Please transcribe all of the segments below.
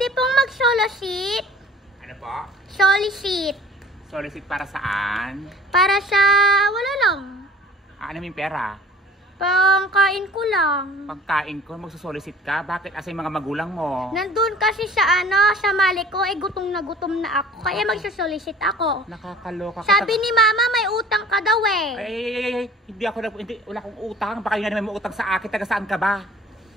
Pwede pong mag-solicit. Ano po? Solicit. Solicit para saan? Para sa wala lang. Ano yung pera? Pangkain ko lang. Pagkain ko, magsusolicit ka? Bakit? Asa yung mga magulang mo? Nandun kasi sa sa mali ko, gutom na ako. Kaya magsusolicit ako. Nakakaloka ka. Sabi ni mama, may utang ka daw eh. Ay, hindi wala akong utang. Baka yun naman may utang sa akin. Taga saan ka ba?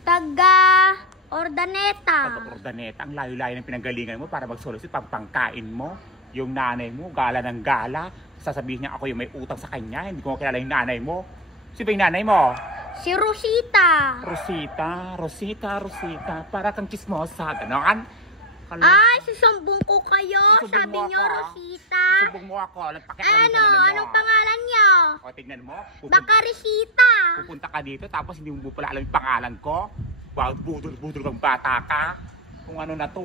Taga Ordaneta. Taga Ordaneta. Ang layo-layo ng pinanggalingan mo para magsolicit pangkain mo. Yung nanay mo, gala ng gala. Sasabihin niya ako yung may utang sa kanya. Hindi ko kilala yung nanay mo. Sino ba yung nanay mo? Si Rosita. Rosita. Para kang chismosa. Ganon? Ay, susumbong ko kayo. Susumbong Sabi mo niyo, ako. Rosita. Sumbong mo ako. Anong pangalan niyo? O, tignan mo. Baka Rosita. Pupunta ka dito tapos hindi mo pala alam yung pangalan ko. Budol kang bata ka. Kung ano na to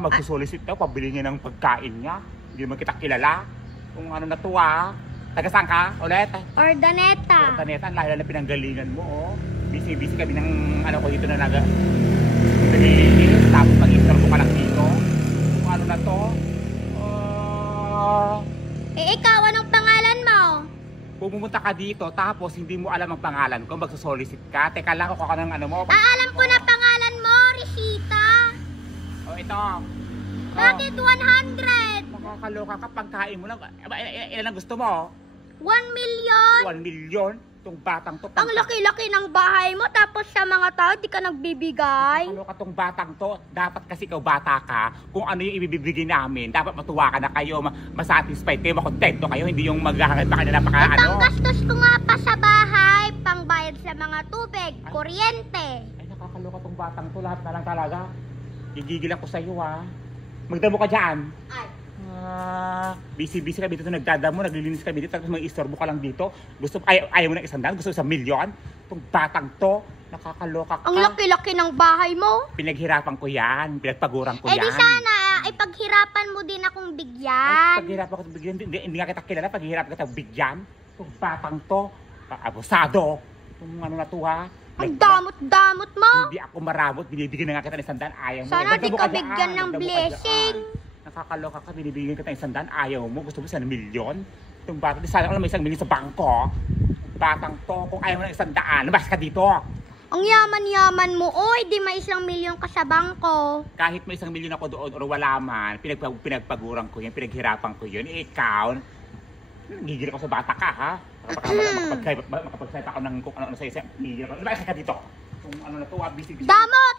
magsusolicit daw, pabili niya ng pagkain niya. Hindi naman kita kilala. Kung ano na to taga saan ka ulit? Ordaneta. Ordaneta, ang layo na pinanggalingan mo Busy kami ng ko dito na naglilinis. Tapos mag-intro ko ka lang dito. Kung ano na to. Ikaw, anong pangalan mo? Pumunta ka dito tapos hindi mo alam ang pangalan ko, magsusolicit ka. Teka lang, ako ka ng mo. Alam ko na pangalan mo, Rosita. Ito. Bakit 100? Makakaloka ka, pagkain mo lang. Ilan ang gusto mo? 1 million. 1 million? Itong batang to. Ang laki-laki ng bahay mo, tapos sa mga tao, di ka nagbibigay. Makakaloka tong batang to. Dapat kasi ikaw bata ka, kung ano yung ibibigay namin, dapat matuwa ka na kayo, masatisfied kayo, makontento kayo, hindi yung maghahangad pa kayo na panggastos ko nga pa sa bahay, pangbayad sa mga tubig, kuryente. Ay, nakakaloka tong batang to, lahat na lang talaga. Gigigilan ko sa'yo Magdamo ka dyan. Ay. Busy kami dito, nagdadamo, naglilinis kami dito, tapos mag-istorbo ka lang dito. Ayaw mo ng 100, gusto 1 million? Itong batang to, nakakaloka ka. Ang laki-laki ng bahay mo. Pinaghirapan ko yan, pinagpaguran ko yan. Di sana, ipaghirapan mo din akong bigyan. Paghirapan ko bigyan, hindi nga kita kilala, paghirapan kita bigyan. Itong batang to, abusado. Itong ano na to Ang damot-damot mo. Hindi ako maramot, binibigyan na nga kita ng 100, ayaw mo. Sana di ka bigyan ng blessing. Nakakaloka ka, binibigyan kita ng 100, ayaw mo. Gusto mo 1 million? Itong batang, sana ko lang may 1 million sa bangko. Batang to, kung ayaw mo ng 100, labas ka dito. Ang yaman-yaman mo, di may 1 million ka sa bangko. Kahit may 1 million ako doon o wala man, pinagpaguran ko yan, pinaghirapan ko yun. Ikaw, nagigil ako sa bata ka, ha? Makapagsalita ako ng kung ano sa'yo. Nagigil ako. Labas ka dito. Kung ano na to, busy. Damot!